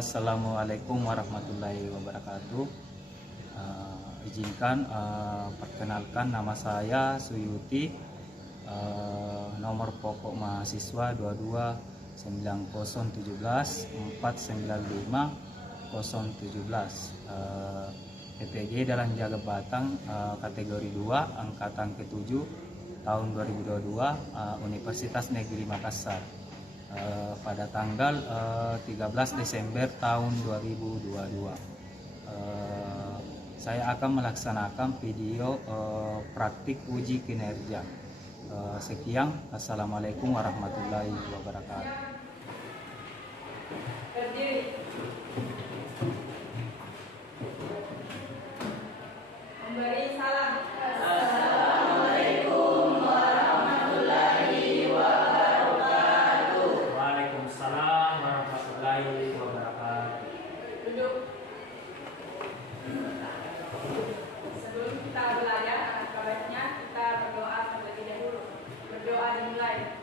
Assalamualaikum warahmatullahi wabarakatuh. Izinkan perkenalkan, nama saya Suyuti, nomor pokok mahasiswa 229017 PPG Dalam Jaga Batang, kategori 2, angkatan ke-7 tahun 2022, Universitas Negeri Makassar. Pada tanggal 13 Desember tahun 2022, saya akan melaksanakan video praktik uji kinerja. Sekian, assalamualaikum warahmatullahi wabarakatuh. Memberi salam. Sebelum kita belajar, baiknya kita berdoa terlebih dahulu. Berdoa dimulai.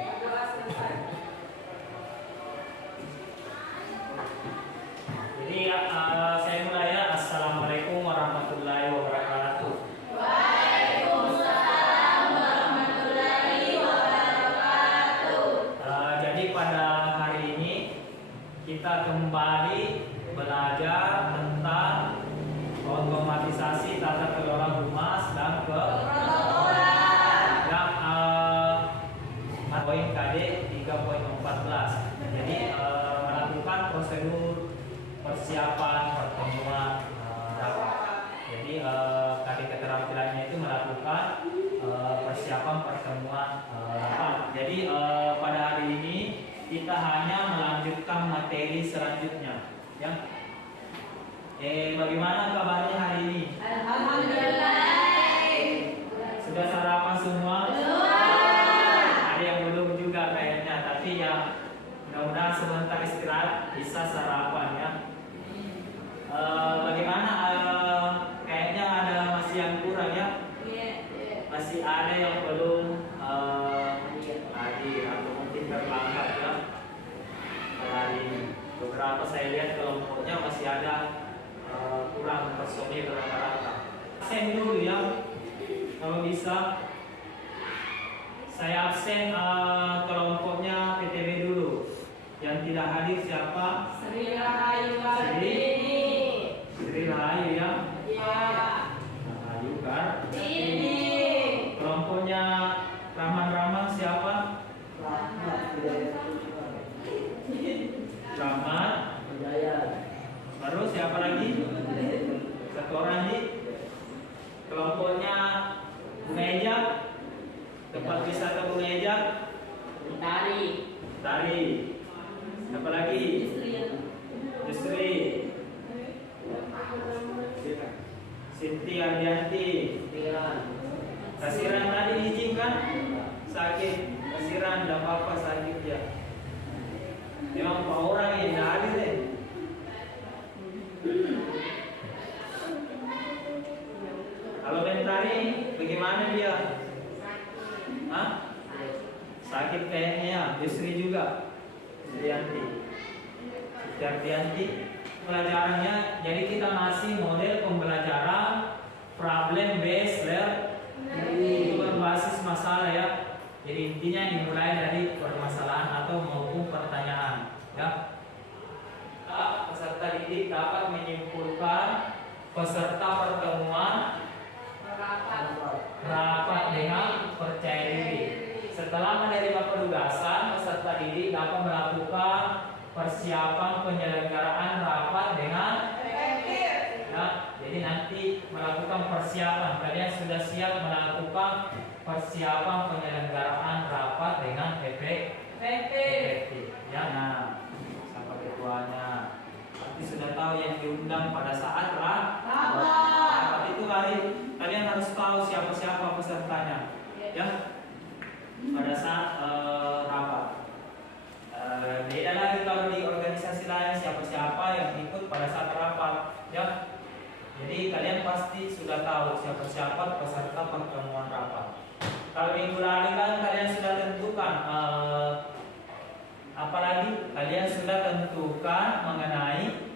Berdoa selesai. Jadi saya mulai ya. Assalamualaikum warahmatullahi wabarakatuh. Waalaikumsalam warahmatullahi wabarakatuh. Jadi pada hari ini kita kembali belajar tentang otomatisasi tata kelola humas dan yang poin KD 3.14. Jadi melakukan prosedur persiapan pertemuan rapat. Jadi KD keterampilannya itu melakukan persiapan pertemuan rapat. Jadi pada hari ini kita hanya melanjutkan materi selanjutnya, ya. Bagaimana kabarnya hari ini? Alhamdulillah. Sudah sarapan semua? Ada yang belum juga kayaknya, tapi ya mudah-mudahan sebentar istirahat bisa sarapan, ya. Bagaimana? Kayaknya ada masih yang kurang, ya. Masih ada yang belum hadir atau mungkin terlambat, ya. Hari ini beberapa saya lihat kelompoknya masih ada kurang personil rata-rata. Absen dulu, ya, kalau bisa. Saya absen kelompoknya PTB dulu. Yang tidak hadir siapa? Sri Rahayu Kartini. Sri Rahayu, ya. Ya. Rahayu Kartini. Ini. Kelompoknya Rahman siapa? Rahman. Baru siapa lagi? Satu orang lagi. Kelompoknya Bumeja. Tempat wisata Bumeja. Tari. Siapa lagi? Yusri. Sinti Ardianti. Kasiran tadi izinkan? Sakit. Kasiran tidak apa-apa, sakit ya. Memang Pak orang yang tidak hadir deh. Kalau Bentari bagaimana dia? Hah? Sakit kayaknya, ya. Yusri juga. Sudianti. Pelajarannya, jadi kita masih model pembelajaran problem based learning, berbasis masalah, ya. Jadi intinya dimulai dari permasalahan atau maupun pertanyaan, ya. Peserta didik dapat menyimpulkan peserta pertemuan rapat dengan percaya diri. Setelah menerima penugasan, peserta didik dapat melakukan persiapan penyelenggaraan rapat dengan ya. Jadi nanti melakukan persiapan. Kalian sudah siap melakukan persiapan penyelenggaraan rapat dengan efektif. Ya, nah, siapa ketuanya? Nanti sudah tahu yang diundang pada saat rapat itu hari. Kalian harus tahu siapa pesertanya, ya. Pada saat rapat. Beda lagi kalau di organisasi lain siapa yang ikut pada saat rapat, ya. Jadi kalian pasti sudah tahu siapa peserta pertemuan rapat. Kalau minggu lalu kan kalian sudah tentukan apalagi kalian sudah tentukan mengenai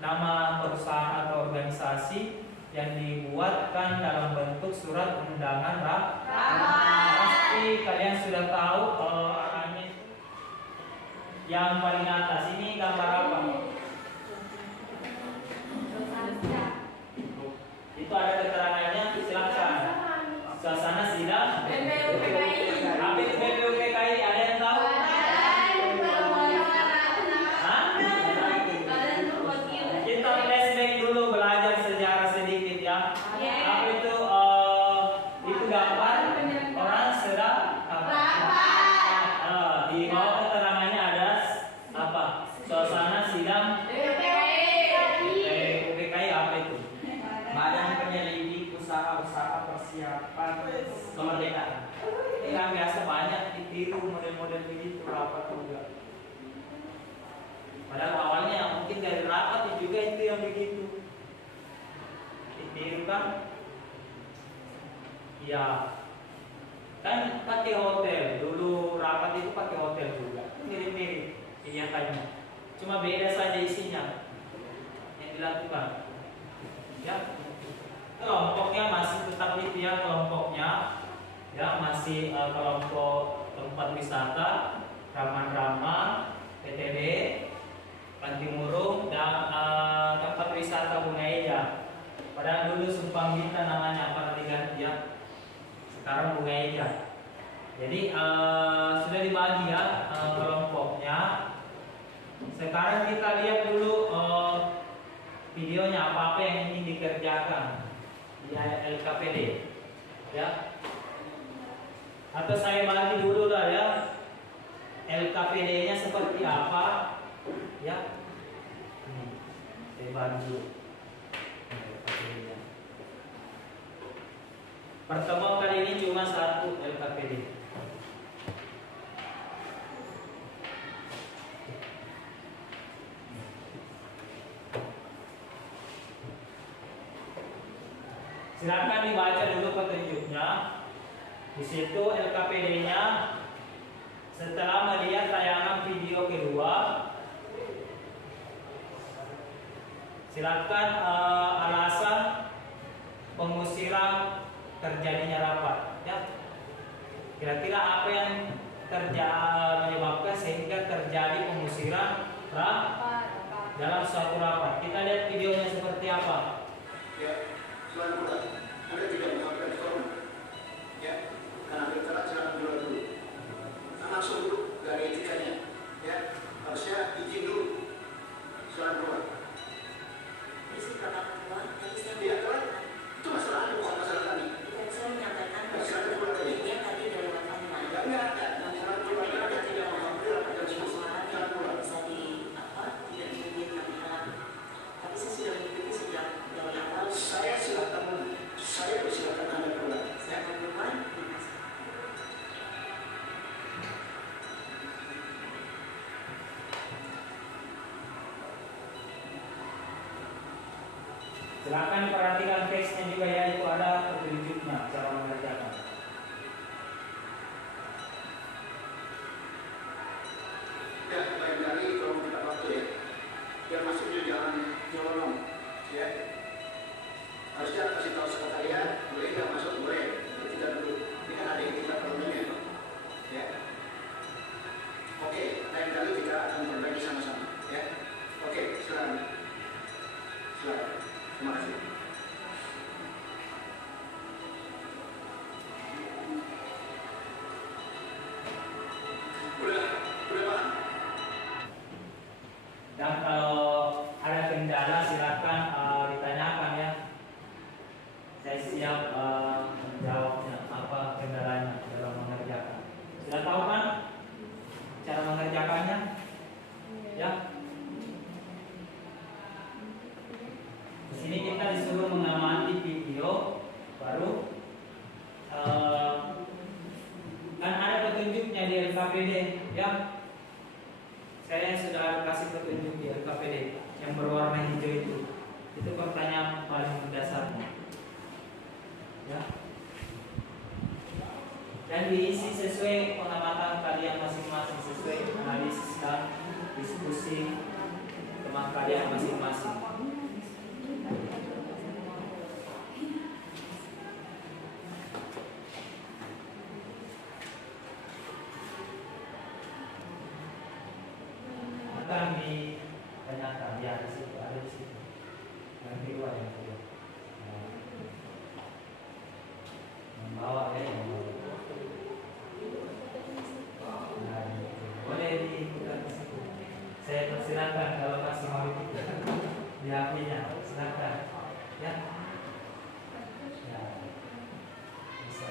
nama perusahaan atau organisasi yang dibuatkan dalam bentuk surat undangan rapat. Pasti kalian sudah tahu arahnya. Yang paling atas ini gambar apa? Itu ada keterangannya, silakan. Suasana sidang BPUPKI. apa itu BPUPKI? Ada yang tahu? Hah? Kita flashback dulu, belajar sejarah sedikit ya. Apa itu? Itu gambar orang sedang di bawah keterangannya ada apa? Suasana sidang BPUPKI apa itu? Badan penyelidik usaha-usaha persiapan kemerdekaan. Ini yang biasa banyak ditiru model-model begitu rapat juga. Padahal awalnya mungkin dari rapat juga itu yang begitu. Ditiru kan? Ya, kan pakai hotel. Dulu rapat itu pakai hotel juga. Mirip-mirip kegiatannya. Cuma beda saja isinya yang dilakukan. Ya, kelompoknya masih tetap itu ya, kelompoknya ya masih kelompok tempat wisata, Rama-Rama, PTB, Pantimurung, dan tempat wisata Bunga. Padahal dulu Sumpang Bintang namanya, apa diganti ya? Sekarang Bunga. Jadi sudah dibagi ya kelompoknya. Sekarang kita lihat dulu videonya apa yang ingin dikerjakan di LKPD ya, atau saya bagi dulu lah ya LKPD nya seperti apa ya. Ini saya bagi dulu LKPD-nya. Pertemuan kali ini cuma satu LKPD. Silakan dibaca dulu petunjuknya. Di situ LKPD-nya setelah melihat tayangan video kedua, silakan alasan pengusiran terjadinya rapat. Ya, kira-kira apa yang menyebabkan sehingga terjadi pengusiran rapat dalam suatu rapat? Kita lihat videonya seperti apa. Ya. Selain bulan, Anda tidak melakukan forum, ya, karena bergerak silakan keluar dulu. Nah, langsung dulu dari etikanya, ya, harusnya izin dulu. Selain keluar. Isi bapak keluar, tadi saya Iya, kan? Itu masalah Anda, bukan masalah kami. saya menyampaikan Nah, silakan keluar aja. dia tadi dari WhatsApp mana? Enggak. Silakan keluar. Anda tidak mau rapat dan semua. Silakan keluar. Bisa tidak diizinkan di dalam. Tapi saya sudah mengikuti sejak dari awal. Saya persilakan Anda keluar. Saya akan keluar. Silakan perhatikan teksnya juga ya, itu ada petunjuknya cara mengerjakan. Ya, lain kali kalau kita waktu ya, biar masuknya jangan nyolong, ya. Harusnya kasih tahu sekretariat, boleh nggak masuk, boleh. Tidak dulu. Ini kan ada yang kita perlunya, ya. Oke, lain kali kita akan berbagi sama-sama, ya. Oke, silakan. Silakan. Terima kasih. Udah paham? Dan kalau ada kendala silakan ditanyakan ya. Saya siap menjawabnya apa kendalanya dalam mengerjakan. Sudah tahu kan cara mengerjakannya? Ya. Di sini kita disuruh mengamati video baru. Kan ada petunjuknya di LKPD ya. Saya sudah kasih petunjuk di LKPD yang berwarna hijau itu. Itu pertanyaan paling mendasarnya. Ya. yang diisi sesuai pengamatan kalian masing-masing, sesuai analisis dan diskusi teman kalian masing-masing. Akan ditanyakan ya di situ, ada di situ. Yang kedua yang kedua. Membawa ya, membawa. Nah, boleh dibuka di situ. Saya persilakan kalau masih mau dibuka di HP-nya, silakan. Ya. Ya. Bisa.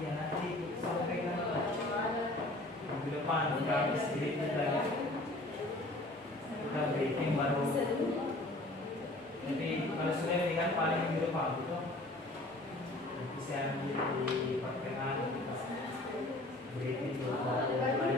Iya, nanti sampaikan minggu depan kita habis briefing lagi. Kita briefing baru. Tapi kalau sudah ini kan paling minggu depan gitu. Nanti saya ambil di pertengahan kita briefing dulu baru mulai.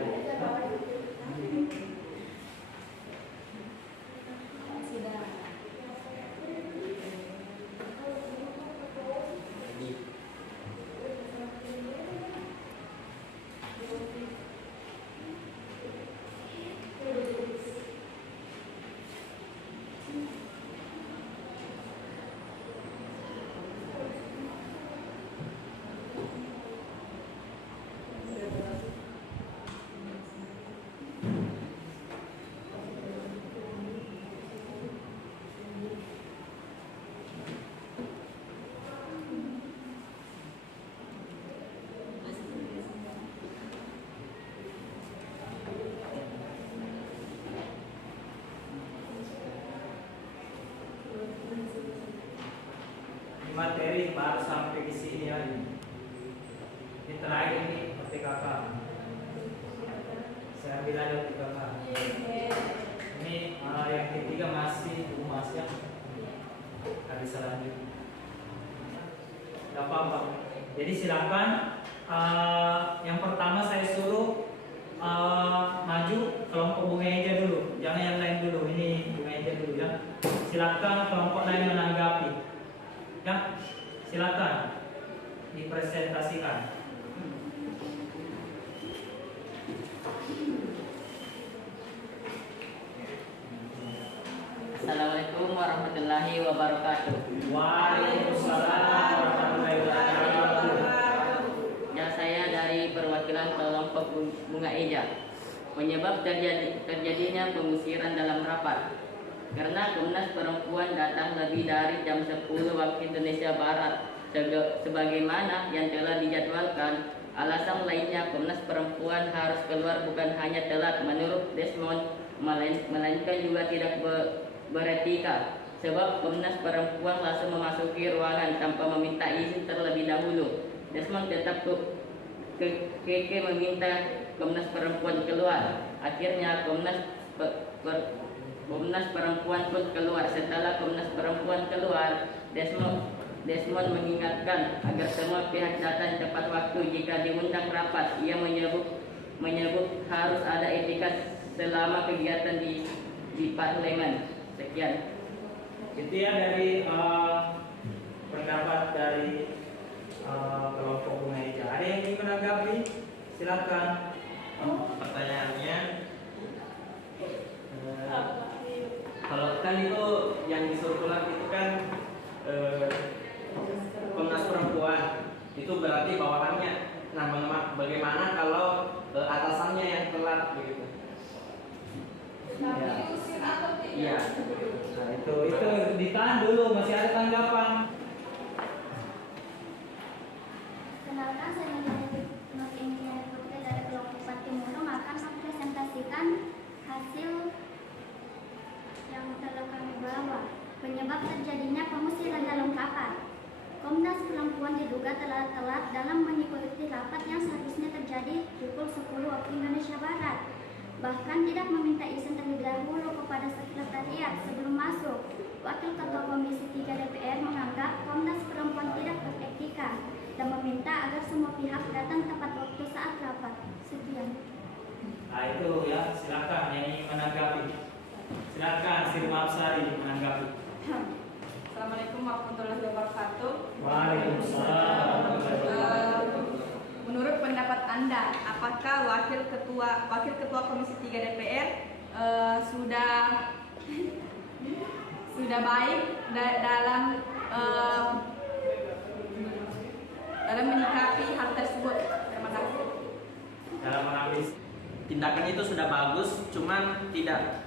Materi baru sampai di sini ya. Ini terakhir ini PKK. Saya ambil aja PKK. Ini yang ketiga masih humas ya. Hari selanjutnya. Gak apa-apa. Jadi silakan. Yang pertama saya suruh maju kelompok Bunga Eja dulu. Jangan yang lain dulu. Ini Bunga Eja dulu ya. Silakan kelompok lain menanggapi. Ya, silakan dipresentasikan. Assalamualaikum warahmatullahi wabarakatuh. Waalaikumsalam warahmatullahi wabarakatuh. Ya, saya dari perwakilan kelompok Bunga Eja. Penyebab terjadinya pengusiran dalam rapat karena Komnas Perempuan datang lebih dari jam 10 waktu Indonesia Barat sebagaimana yang telah dijadwalkan. Alasan lainnya Komnas Perempuan harus keluar bukan hanya telat menurut Desmond, melainkan juga tidak beretika sebab Komnas Perempuan langsung memasuki ruangan tanpa meminta izin terlebih dahulu. Desmond tetap keke meminta Komnas Perempuan keluar. Akhirnya Komnas Perempuan pun keluar. Setelah Komnas Perempuan keluar, Desmond mengingatkan agar semua pihak datang tepat waktu jika diundang rapat. Ia menyebut harus ada etika selama kegiatan di parlemen. Sekian. Itu ya dari pendapat dari kelompok Bunga Eja. Ada yang ingin menanggapi? Silakan. Pertanyaannya, kalau kan itu yang disirkular itu kan Komnas Perempuan, itu berarti bawahannya. Nah, bagaimana kalau atasannya yang telat begitu? Ya. Iya. Nah, itu ditahan dulu, masih ada tanggapan. Kenalkan, saya Nur Emilia Putri dari kelompok Patimurung akan mempresentasikan hasil yang telah kami bawa. Penyebab terjadinya pengusiran dalam rapat. Komnas Perempuan diduga telat dalam mengikuti rapat yang seharusnya terjadi pukul 10 waktu Indonesia Barat. bahkan tidak meminta izin terlebih dahulu kepada sekretariat sebelum masuk. Wakil Ketua Komisi 3 DPR menganggap Komnas Perempuan tidak beretika dan meminta agar semua pihak datang tepat waktu saat rapat. Sekian. Nah itu ya, silakan yang ingin menanggapi. Silakan Sirma Absari menanggapi. Assalamualaikum warahmatullahi wabarakatuh. Waalaikumsalam. Menurut pendapat Anda, apakah Wakil Ketua Komisi 3 DPR sudah baik dalam menyikapi hal tersebut? Terima kasih. Dalam mengambil Tindakan itu sudah bagus, cuman tidak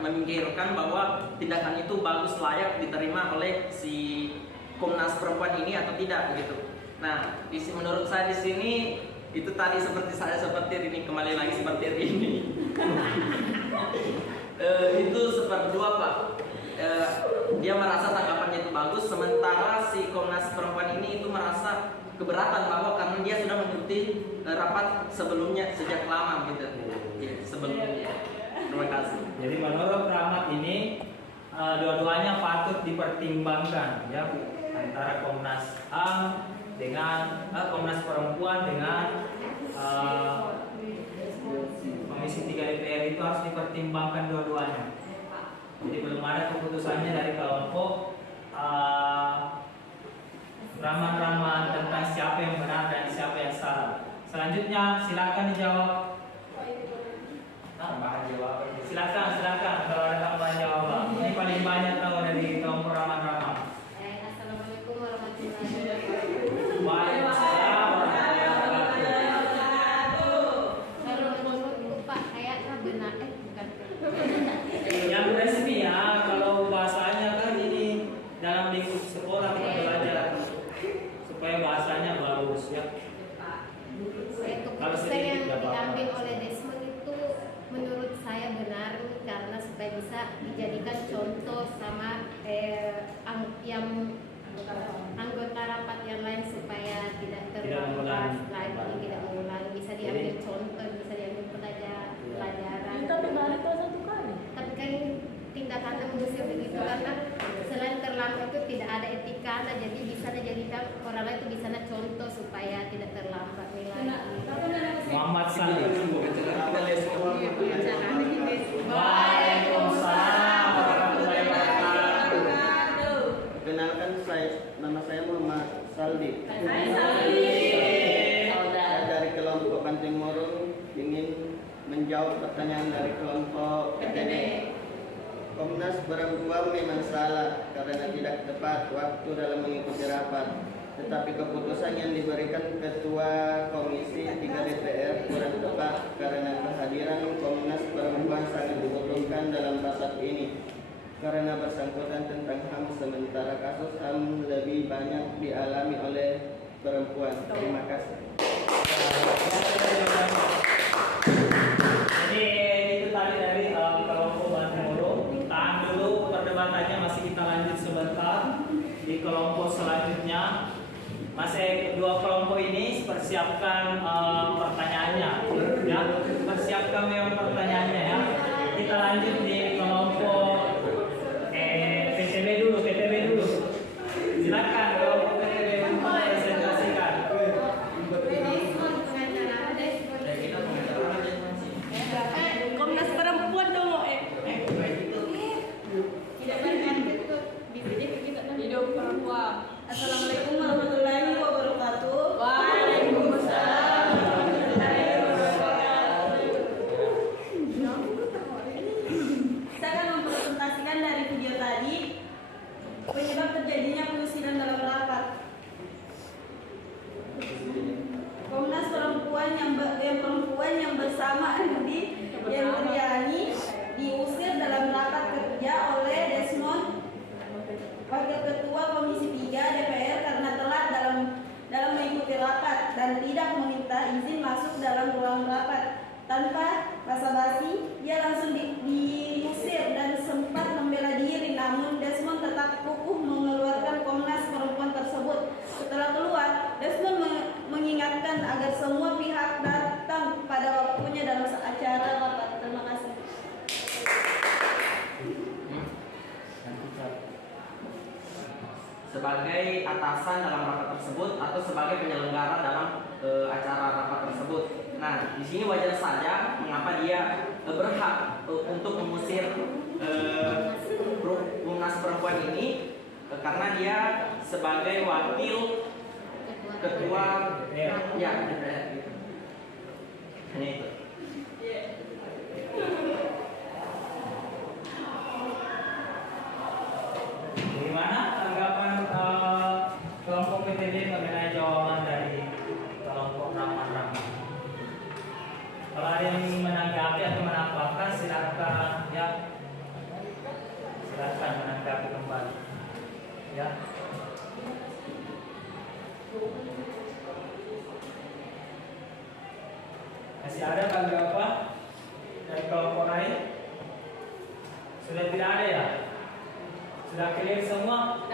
memikirkan bahwa tindakan itu bagus, layak diterima oleh si Komnas Perempuan ini atau tidak begitu. Nah, menurut saya di sini itu tadi seperti ini, kembali lagi seperti ini. Itu seperdua Pak. Dia merasa tanggapannya itu bagus, sementara si Komnas Perempuan ini itu merasa keberatan bahwa karena dia sudah mengikuti rapat sebelumnya sejak lama gitu. Ya, sebelumnya. Terima kasih. Jadi menurut Rahmat ini dua-duanya patut dipertimbangkan ya, antara Komnas HAM dengan Komnas Perempuan dengan Komisi 3 DPR itu harus dipertimbangkan dua-duanya. Jadi belum ada keputusannya dari kelompok raman-raman tentang siapa yang benar dan siapa yang salah. Selanjutnya silakan dijawab. Tambahan jawaban. Silakan kalau ada tambahan jawaban. Ini paling banyak tahu dari kelompok raman-raman. Assalamualaikum warahmatullahi wabarakatuh. Waalaikumsalam warahmatullahi wabarakatuh. Kalau menurut Pak kayaknya benar bukan. Yang resmi ya, kalau bahasanya kan ini dalam lingkup sekolah kita belajar supaya bahasanya bagus ya. Keputusan yang diambil oleh Desmond itu menurut saya benar karena supaya bisa dijadikan contoh sama yang anggota rapat yang lain supaya tidak terulang lagi, tidak mengulangi, bisa diambil contoh, bisa diambil pelajaran. Tapi balik itu satu kali. Tapi kan tindakan mengusir begitu karena selain terlambat itu tidak ada etika, jadi bisa dijadikan orang lain itu bisa contoh supaya tidak terlambat nilai. Muhammad Salih. Waalaikumsalam warahmatullahi wabarakatuh. Kenalkan nama saya Muhammad Saldi. Saya dari kelompok Banting Murung ingin menjawab pertanyaan dari kelompok PTB. Komnas Perempuan memang salah karena tidak tepat waktu dalam mengikuti rapat. Tetapi keputusan yang diberikan Ketua Komisi 3 DPR kurang tepat karena kehadiran Komnas Perempuan sangat dibutuhkan dalam rapat ini. Karena bersangkutan tentang HAM, sementara kasus HAM lebih banyak dialami oleh perempuan. Terima kasih. Jadi itu tadi dari kelompok Banting Murung. Tahan dulu perdebatannya, masih kita lanjut sebentar di kelompok selanjutnya. Masih dua kelompok ini persiapkan pertanyaannya, ya. Persiapkan memang pertanyaannya ya. Kita lanjut di kelompok PTB dulu. Silakan kelompok PTB presentasikan. Komnas Perempuan dong. Hidup perempuan. Assalamualaikum warahmatullahi wabarakatuh. Waalaikumsalam warahmatullahi wabarakatuh. Saya akan mempresentasikan dari video tadi penyebab terjadinya pengusiran dalam rapat. Komnas Perempuan yang bersama Andi Yandriani diusir dalam rapat kerja oleh Desmond, Wakil Ketua Komisi 3 DPR karena telat dalam mengikuti rapat dan tidak meminta izin masuk dalam ruang rapat. Tanpa basa-basi, dia langsung diusir dan sempat membela diri, namun Desmond tetap kukuh mengeluarkan Komnas Perempuan tersebut. Setelah keluar, Desmond mengingatkan agar semua pihak datang pada waktunya dalam acara rapat sebagai atasan dalam rapat tersebut atau sebagai penyelenggara dalam acara rapat tersebut. Nah, di sini wajar saja mengapa dia berhak untuk mengusir Komnas Perempuan ini karena dia sebagai wakil ketua ya DPR gitu. Hanya itu. Bagaimana tanggapan kelompok PTB mengenai jawaban dari kelompok Rahman? Kalau ada yang ingin menanggapi atau menambahkan, silakan ya. Silakan menanggapi kembali. Ya. Masih ada tanggapan dari kelompok lain? Sudah tidak ada ya? Sudah clear semua?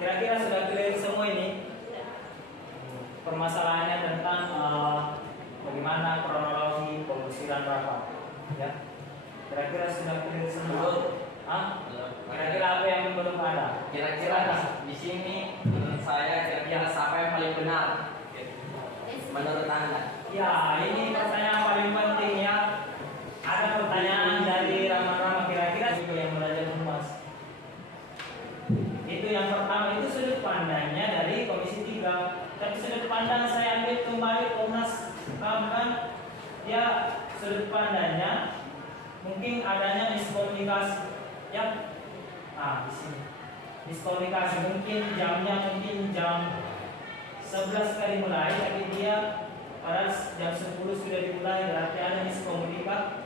Kira-kira sudah clear semua ini? Permasalahannya tentang bagaimana kronologi pengusiran rapat, ya? Kira-kira sudah clear semua? Kira-kira apa yang belum ada? Kira-kira di sini menurut saya kira-kira siapa yang paling benar? Menurut Anda? Ya, ini pertanyaan paling penting ya. Ada pertanyaan dari Rama-Rama, kira-kira juga yang belajar humas. Itu yang pertama, itu sudut pandangnya dari Komisi 3. Tapi sudut pandang saya ambil kembali Komnas HAM kan, ya sudut pandangnya mungkin adanya miskomunikasi, ya. Nah, di sini miskomunikasi mungkin jamnya mungkin jam 11 kali mulai, tapi dia padahal jam 10 sudah dimulai, berarti ada miskomunikasi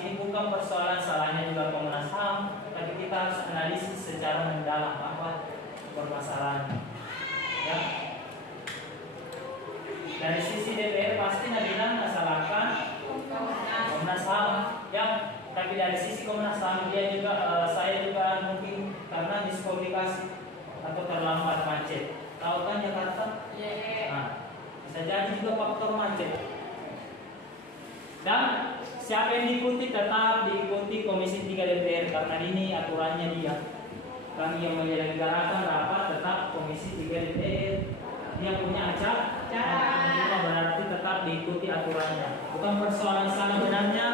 ini bukan persoalan salahnya juga Komnas HAM, tapi kita harus analisis secara mendalam apa permasalahannya. Ya. Dari sisi DPR pasti bilang masalahkan Komnas HAM, ya. Tapi dari sisi Komnas HAM dia juga saya juga mungkin karena miskomunikasi atau terlambat macet. Tahu kan Jakarta? Nah, bisa jadi juga faktor macet. Dan siapa yang diikuti tetap diikuti Komisi 3 DPR karena ini aturannya dia. Kami yang menyelenggarakan rapat tetap Komisi 3 DPR. Dia punya acara, berarti tetap diikuti aturannya. Bukan persoalan salah benarnya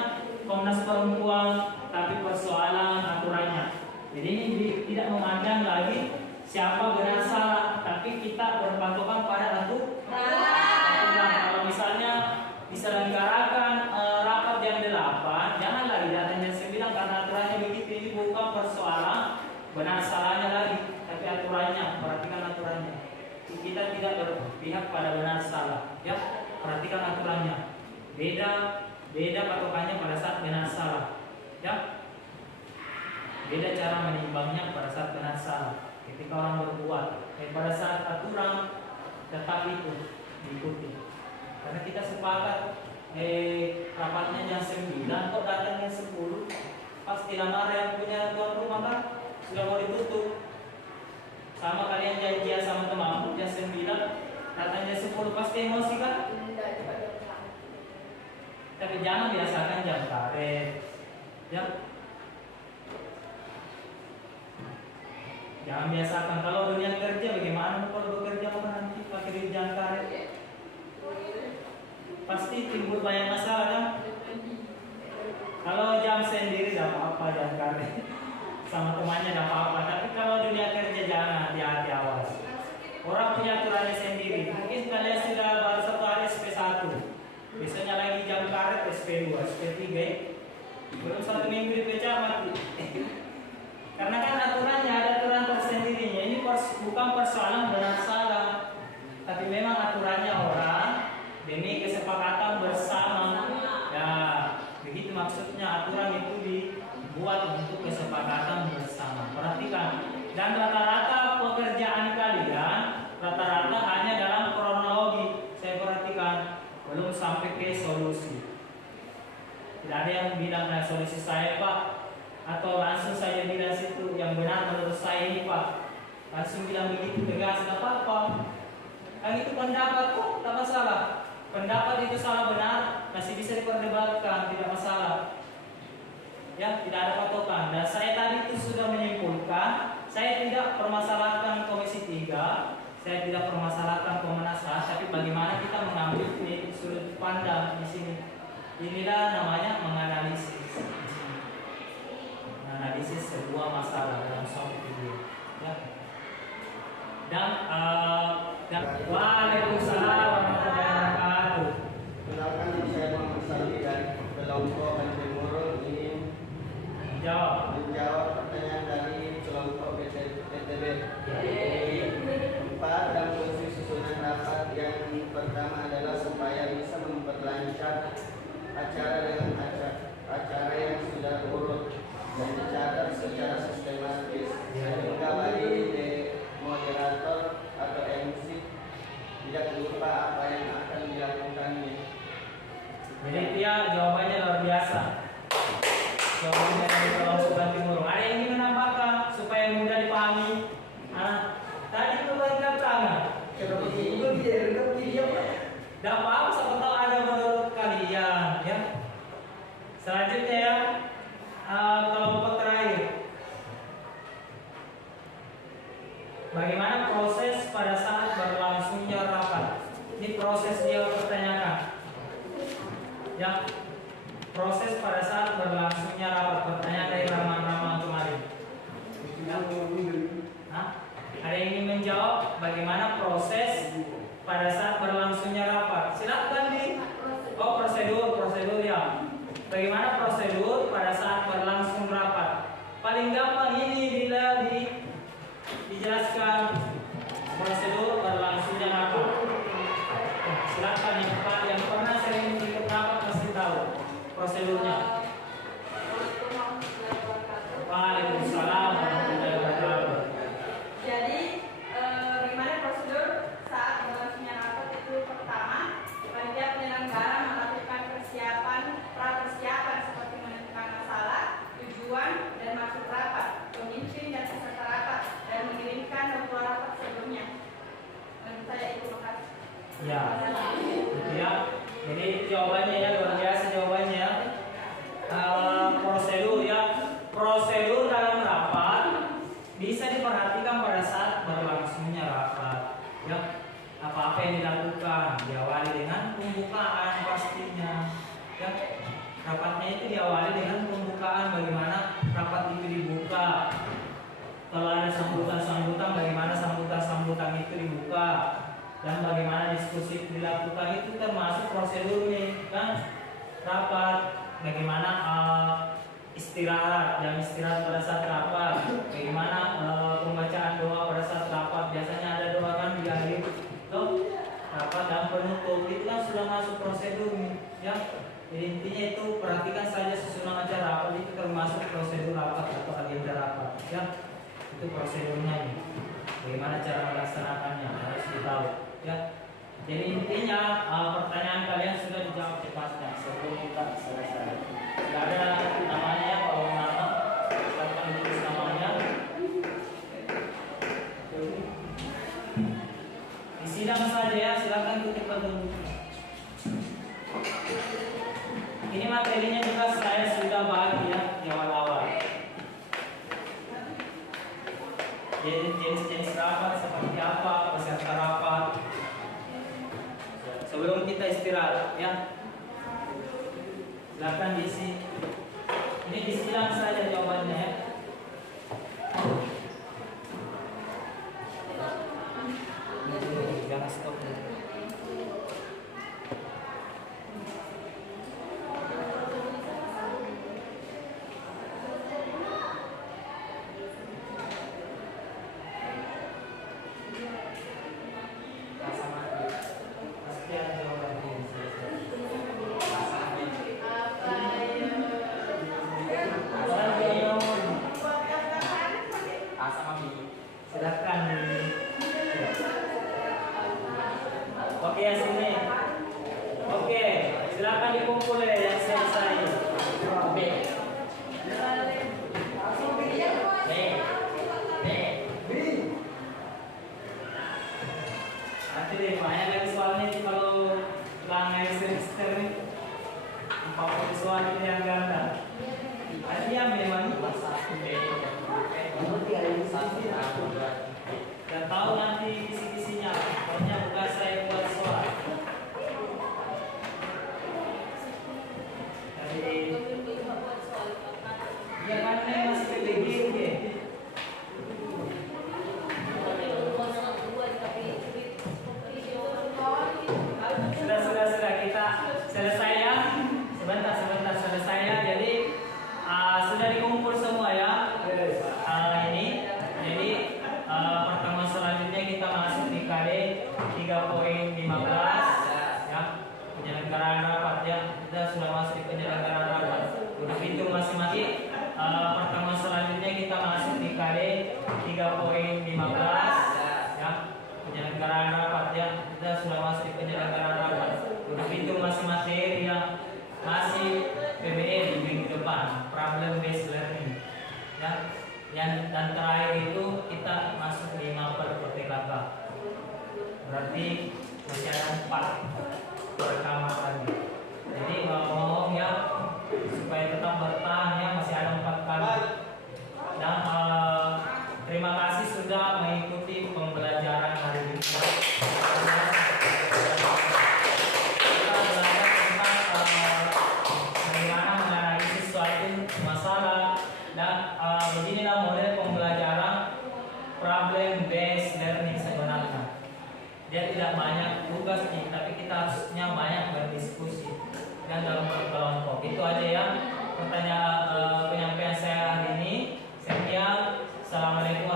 Komnas Perempuan, tapi persoalan aturannya. Jadi ini tidak memandang lagi siapa benar salah, tapi kita berpatokan pada aturan. Kalau misalnya diselenggarakan rapat jam 8, jangan lagi datangnya 9 karena aturannya begitu. Ini bukan persoalan benar salahnya lagi, tapi aturannya, perhatikan aturannya. Kita tidak berpihak pada benar salah, ya. Perhatikan aturannya. Beda patokannya pada saat benar salah, ya. Beda cara menimbangnya pada saat benar salah. Ketika orang berbuat, pada saat aturan tetap itu diikuti. Karena kita sepakat rapatnya jam 9, kok datangnya 10. Pasti lamar yang punya tuan rumah kan sudah mau ditutup. Sama kalian janjian sama temanmu jam 9, datangnya 10, pasti emosi kan? Tapi jangan biasakan jam karet, ya. Jangan biasakan. Kalau dunia kerja bagaimana kalau bekerja nanti pakai jam karet? Pasti timbul banyak masalah kan? Kalau jam sendiri tidak apa-apa jam karet. Sama temannya tidak apa-apa. Tapi kalau dunia kerja jangan, hati-hati, awas. Orang punya aturannya sendiri. Mungkin kalian sudah baru 1 hari SP1. Biasanya lagi jam karet SP2, SP3. Belum 1 minggu dipecah mati. Karena kan aturannya ada aturan tersendirinya. Ini bukan persoalan benar salah, tapi memang aturannya orang demi kesepakatan bersama. Ya, begitu maksudnya aturan itu dibuat untuk kesepakatan bersama. Perhatikan. Dan rata-rata pekerjaan kalian rata-rata hanya dalam kronologi. Saya perhatikan, belum sampai ke solusi. Tidak ada yang bilang nah, solusi saya Pak, atau langsung saja bilang situ yang benar menurut saya ini Pak, langsung bilang begitu tegas, tidak apa-apa. Kan itu pendapat kok, tak masalah. Pendapat itu salah benar masih bisa diperdebatkan, tidak masalah. Ya, tidak ada patokan. Dan saya tadi itu sudah menyimpulkan saya tidak permasalahkan Komisi 3, saya tidak permasalahkan Komnas HAM, tapi bagaimana kita mengambil sudut pandang di sini. Inilah namanya menganalisis. Menganalisis sebuah masalah dalam suatu video. Ya. Dan waalaikumsalam warahmatullahi wabarakatuh. Kenalkan, saya Muhammad Salih dari kelompok Banteng Moro ingin menjawab pertanyaan dari kelompok PTB. Empat dan fungsi susunan rapat yang pertama adalah supaya bisa memperlancar acara dengan acara yang sudah urut dan dicatat secara sistematis, sehingga bagi moderator atau MC tidak lupa apa yang akan dilakukannya. Jadi dia jawabannya luar biasa. Jawabannya dari kelompok Banteng Moro. Ada yang ingin menambahkan supaya mudah dipahami? Tadi itu bangga tangan. Tidak apa-apa, siapa tahu ada menurut kalian, ya. Selanjutnya ya, kelompok terakhir. Bagaimana proses pada saat berlangsungnya rapat? Ini proses dia pertanyakan. Ya, proses pada saat berlangsungnya rapat. Pertanyaan dari Rama kemarin. Ya. Ada yang ingin menjawab bagaimana proses pada saat berlangsungnya rapat? Silakan di. Oh, prosedur ya. Bagaimana prosedur pada saat berlangsung rapat? Paling gampang ini bila dijelaskan prosedur berlangsungnya rapat. Silakan yang pernah sering ikut rapat pasti tahu prosedurnya. Waalaikumsalam warahmatullahi wabarakatuh. Jadi bagaimana prosedur saat berlangsungnya rapat itu? Pertama, panitia penyelenggara melakukan pra-persiapan seperti menentukan masalah, tujuan, dan maksud rapat, pemimpin dan peserta rapat, dan mengirimkan dokumen rapat sebelumnya. Menurut saya itu makasih. Ya, ya. Jadi jawabannya ya luar biasa jawabannya. Prosedur ya, prosedur dalam rapat bisa diperhatikan pada saat berlangsungnya rapat. Ya, apa-apa yang dilakukan diawali dengan pembukaan pastinya. Ya, rapatnya itu diawali dengan pembukaan, bagaimana rapat itu dibuka. Kalau ada sambutan-sambutan, bagaimana sambutan-sambutan itu dibuka. Dan bagaimana diskusi dilakukan itu termasuk prosedurnya kan. Rapat, bagaimana istirahat, jam istirahat pada saat rapat, bagaimana pembacaan doa pada saat rapat. Biasanya ada doa kan di akhir rapat dan penutup, itu kan sudah masuk prosedur ya. Jadi intinya itu perhatikan saja susunan acara rapat itu termasuk prosedur rapat atau agenda rapat ya. Itu prosedurnya nih. Bagaimana cara melaksanakannya harus ditahu ya. Jadi intinya pertanyaan kalian sudah dijawab cepatnya sebelum kita selesai. Tidak ada namanya, kalau nama silakan ditulis namanya. Di sidang saja ya, silakan kutip dulu. Ini materinya juga saya sudah bahas ya di awal-awal. Jadi jenis-jenis rapat seperti apa, peserta rapat. Sebelum kita istirahat ya, silakan diisi. Ini disilang saja jawabannya ya. Jangan stop. Silakan. Oke ya sini. Oke, silakan dikumpul ya yang selesai. Oke. Nanti deh banyak lagi soalnya itu kalau langgar semester nih 40 soal ini yang ganda. Ada yang memang Dan tahu nanti kisi-kisinya, pokoknya bukan saya buat soal. Jadi, ya kan ini masih PBG ya. Sudah kita selesai ya. Sebentar selesai ya. Jadi sudah dikumpul semua ya. Jadi pertemuan selanjutnya kita masuk di KD 3.15 ya. Penyelenggaraan rapat ya. Kita sudah masuk di penyelenggaraan rapat. Udah pintu masing-masing. Pertemuan selanjutnya kita masuk di KD 3.15 ya. Penyelenggaraan rapat ya. Kita sudah masuk di penyelenggaraan rapat. Udah pintu masing-masing yang masih PBE di minggu depan, problem based learning ya. Dan terakhir itu kita masuk di mapel PTKK. Berarti masih ada 4 rekaman lagi. Jadi mohon ya supaya tetap bertahan ya, masih ada 4 kali. Dan terima kasih sudah mengikuti pembelajaran hari ini. Kita belajar tentang bagaimana menganalisis suatu masalah dan beginilah model pembelajaran problem based learning sebenarnya. Dia tidak banyak tugas nih, tapi kita harusnya banyak berdiskusi dan dalam berkelompok. Itu aja ya pertanyaan penyampaian saya hari ini. Sekian, assalamualaikum.